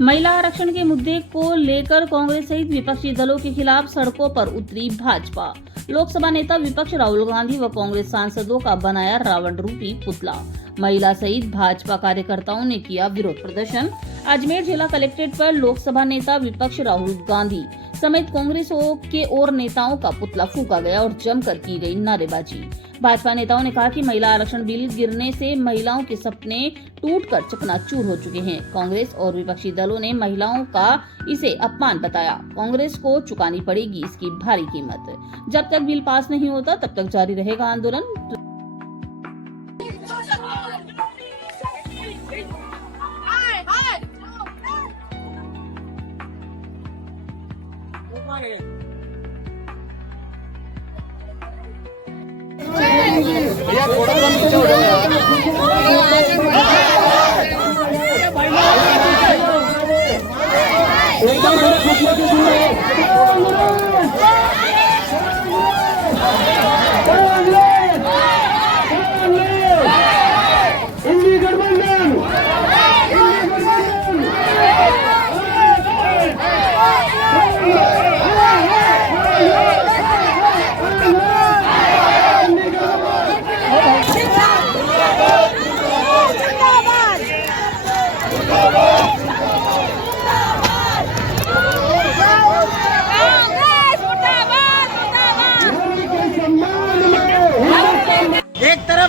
महिला आरक्षण के मुद्दे को लेकर कांग्रेस सहित विपक्षी दलों के खिलाफ सड़कों पर उतरी भाजपा। लोकसभा नेता विपक्ष राहुल गांधी व कांग्रेस सांसदों का बनाया रावण रूपी पुतला। महिला सहित भाजपा कार्यकर्ताओं ने किया विरोध प्रदर्शन। अजमेर जिला कलेक्ट्रेट पर लोकसभा नेता विपक्ष राहुल गांधी समेत कांग्रेस के और नेताओं का पुतला फूंका गया और जमकर की गई नारेबाजी। भाजपा नेताओं ने कहा कि महिला आरक्षण बिल गिरने से महिलाओं के सपने टूटकर चकनाचूर हो चुके हैं। कांग्रेस और विपक्षी दलों ने महिलाओं का इसे अपमान बताया। कांग्रेस को चुकानी पड़ेगी इसकी भारी कीमत। जब तक बिल पास नहीं होता तब तक जारी रहेगा आंदोलन। भैया थोड़ा सा पीछे हो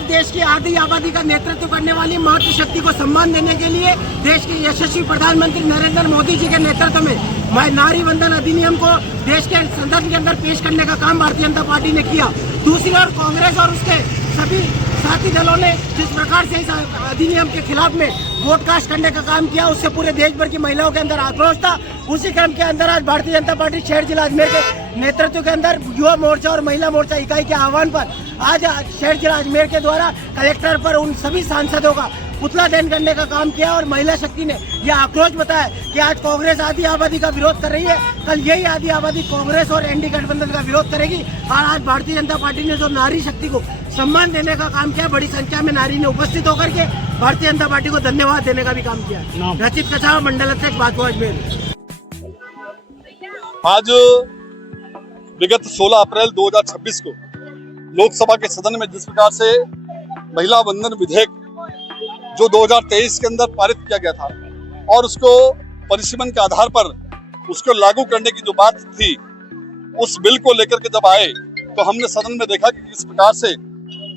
देश की आधी आबादी का नेतृत्व करने वाली मातृशक्ति को सम्मान देने के लिए देश के यशस्वी प्रधानमंत्री नरेंद्र मोदी जी के नेतृत्व में नारी वंदन अधिनियम को देश के संसद के अंदर पेश करने का काम भारतीय जनता पार्टी ने किया। दूसरी ओर कांग्रेस और उसके सभी साथी दलों ने जिस प्रकार से इस अधिनियम के खिलाफ में वोट कास्ट करने का काम किया, उससे पूरे देश भर की महिलाओं के अंदर आक्रोश था। उसी क्रम के अंदर आज भारतीय जनता पार्टी शहर जिला अजमेर के नेतृत्व के अंदर युवा मोर्चा और महिला मोर्चा इकाई के आह्वान पर आज शहर जिला अजमेर के द्वारा कलेक्टर पर उन सभी सांसदों का पुतला दहन करने का काम किया और महिला शक्ति ने यह आक्रोश बताया कि आज कांग्रेस आधी आबादी का विरोध कर रही है, कल यही आधी आबादी कांग्रेस और एनडीए गठबंधन का विरोध करेगी। और आज भारतीय जनता पार्टी ने जो नारी शक्ति को सम्मान देने का काम किया, बड़ी संख्या में नारी ने उपस्थित होकर के भारतीय जनता पार्टी को धन्यवाद देने का भी काम किया। रचित कछावा, मंडल अध्यक्ष, बातवा अजमेर। आज विगत 16 अप्रैल 2026 को लोकसभा के सदन में जिस प्रकार से महिला वंदन विधेयक जो 2023 के अंदर पारित किया गया था और उसको परिसीमन के आधार पर उसको लागू करने की जो बात थी, उस बिल को लेकर के जब आए तो हमने सदन में देखा कि किस प्रकार से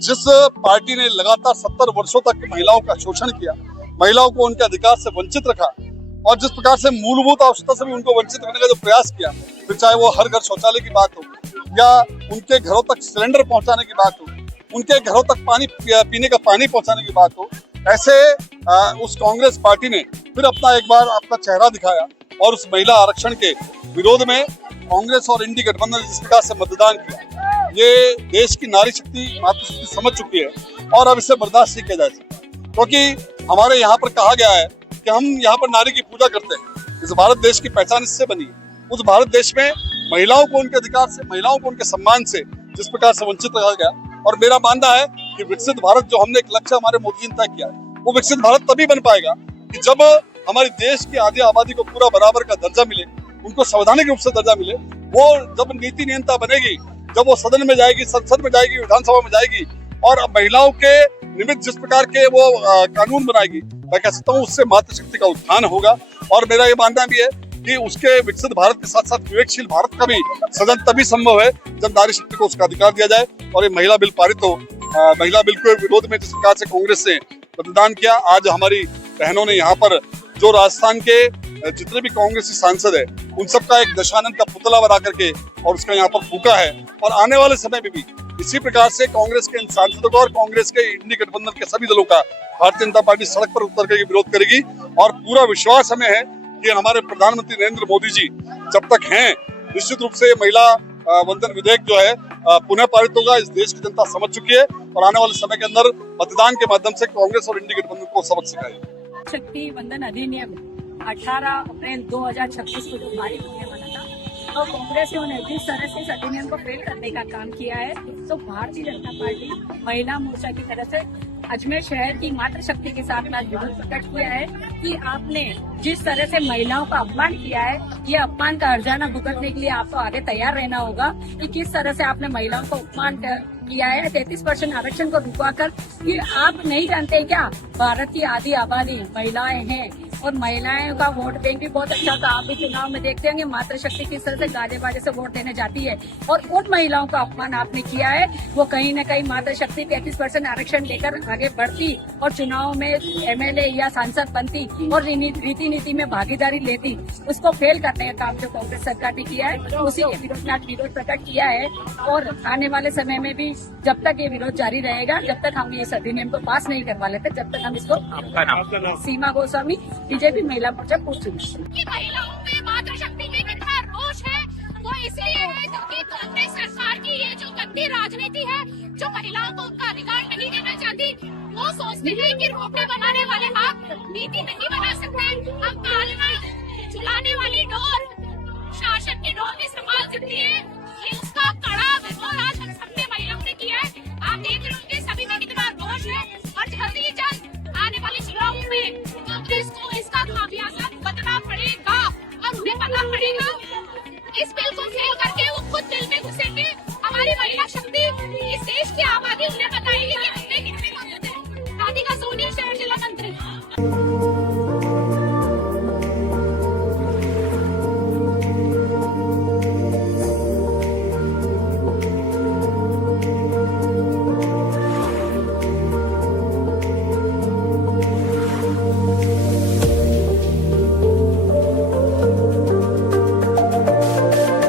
जिस पार्टी ने लगातार 70 वर्षों तक महिलाओं का शोषण किया, महिलाओं को उनके अधिकार से वंचित रखा और जिस प्रकार से मूलभूत आवश्यकता से भी उनको वंचित करने का जो प्रयास किया, फिर चाहे वो हर घर शौचालय की बात हो या उनके घरों तक सिलेंडर पहुंचाने की बात हो, उनके घरों तक पानी पीने का पानी पहुंचाने की बात हो, ऐसे उस कांग्रेस पार्टी ने फिर एक बार अपना चेहरा दिखाया और उस महिला आरक्षण के विरोध में कांग्रेस और इंडी गठबंधन जिस प्रकार से मतदान किया, ये देश की नारी शक्ति मातृशक्ति समझ चुकी है और अब इसे बर्दाश्त नहीं किया जा सकता। क्योंकि हमारे यहाँ पर कहा गया है कि हम यहाँ पर नारी की पूजा करते हैं। इस भारत देश की पहचान इससे बनी है। उस भारत देश में महिलाओं को उनके अधिकार से, महिलाओं को उनके सम्मान से जिस प्रकार से वंचित रखा गया, और मेरा मानना है कि विकसित भारत जो हमने एक लक्ष्य हमारे मोदी जी ने तय किया है, वो विकसित भारत तभी बन पाएगा कि जब हमारे देश की आधी आबादी को पूरा बराबर का दर्जा मिले, उनको संवैधानिक रूप से दर्जा मिले। वो जब नीति नियंत्रण बनेगी, जब वो सदन में जाएगी, संसद में जाएगी, विधानसभा में जाएगी और महिलाओं के निमित्त जिस प्रकार के वो कानून बनाएगी, मैं कह सकता हूँ उससे मातृशक्ति का उत्थान होगा। और मेरा ये मानना भी है कि उसके विकसित भारत के साथ साथ विवेकशील भारत का भी सदन तभी संभव है जब नारी शक्ति को उसका अधिकार दिया जाए और ये महिला बिल पारित हो। महिला बिल के विरोध में जिस प्रकार से कांग्रेस ने मतदान किया, आज हमारी बहनों ने यहाँ पर जो राजस्थान के जितने भी कांग्रेसी सांसद है उन सबका एक दशानंद का पुतला बना करके और उसका यहाँ पर फूका है। और आने वाले समय में भी इसी प्रकार से कांग्रेस के इन सांसदों का और कांग्रेस के इंडी गठबंधन के सभी दलों का भारतीय जनता पार्टी सड़क पर उतर कर विरोध करेगी। और पूरा विश्वास हमें है कि हमारे प्रधानमंत्री नरेंद्र मोदी जी जब तक हैं, निश्चित रूप से महिला वंदन विधेयक जो है पुनः पारित होगा। इस देश की जनता समझ चुकी है और आने वाले समय के अंदर मतदान के माध्यम से कांग्रेस और इंडी गठबंधन को सबक सिखाएगी। शक्ति वंदन अधिनियम 18 अप्रैल 2026 को जो पारित होने वाला था, तो कांग्रेस ने जिस तरह से इस अधिनियम को फेल करने का काम किया है, तो भारतीय जनता पार्टी महिला मोर्चा की तरफ से अजमेर शहर की मातृशक्ति के साथ में विरोध प्रकट किया है कि आपने जिस तरह से महिलाओं का अपमान किया है, ये अपमान का हर्जाना भुगतने के लिए आपको आगे तैयार रहना होगा कि किस तरह से आपने महिलाओं को अपमान किया है। 33% आरक्षण को रुकवाकर कि आप नहीं जानते क्या भारत की आधी आबादी महिलाएं हैं और महिलाएं का वोट बैंक भी बहुत अच्छा था। आप भी चुनाव में देखते होंगे मातृशक्ति किस तरह से गाजे बाजे से वोट देने जाती है और उन महिलाओं का अपमान आपने किया है। वो कहीं न कहीं मातृशक्ति 33% आरक्षण लेकर आगे बढ़ती और चुनाव में एमएलए या सांसद बनती और रीति नीति में भागीदारी लेती, उसको फेल करने का काम जो कांग्रेस सरकार ने किया है उसी के विरोध में आज विरोध प्रकट किया है। और आने वाले समय में भी जब तक ये विरोध जारी रहेगा, जब तक हम इस अधिनियम को पास नहीं करवा लेते, जब तक हम इसको सीमा गोस्वामी बीजेपी महिला मोर्चा पूछ कि महिलाओं में मातृशक्ति में कितना रोष है, वो इसलिए है क्योंकि कांग्रेस सरकार की ये जो गंदी राजनीति है, जो महिलाओं को उनका अधिकार नहीं देना चाहती, वो सोचते हैं कि रोटी बनाने वाले हाथ नीति नहीं बना सकते। हम पालना चुलाने वाली डोर शासन की डोर भी संभाल सकती है।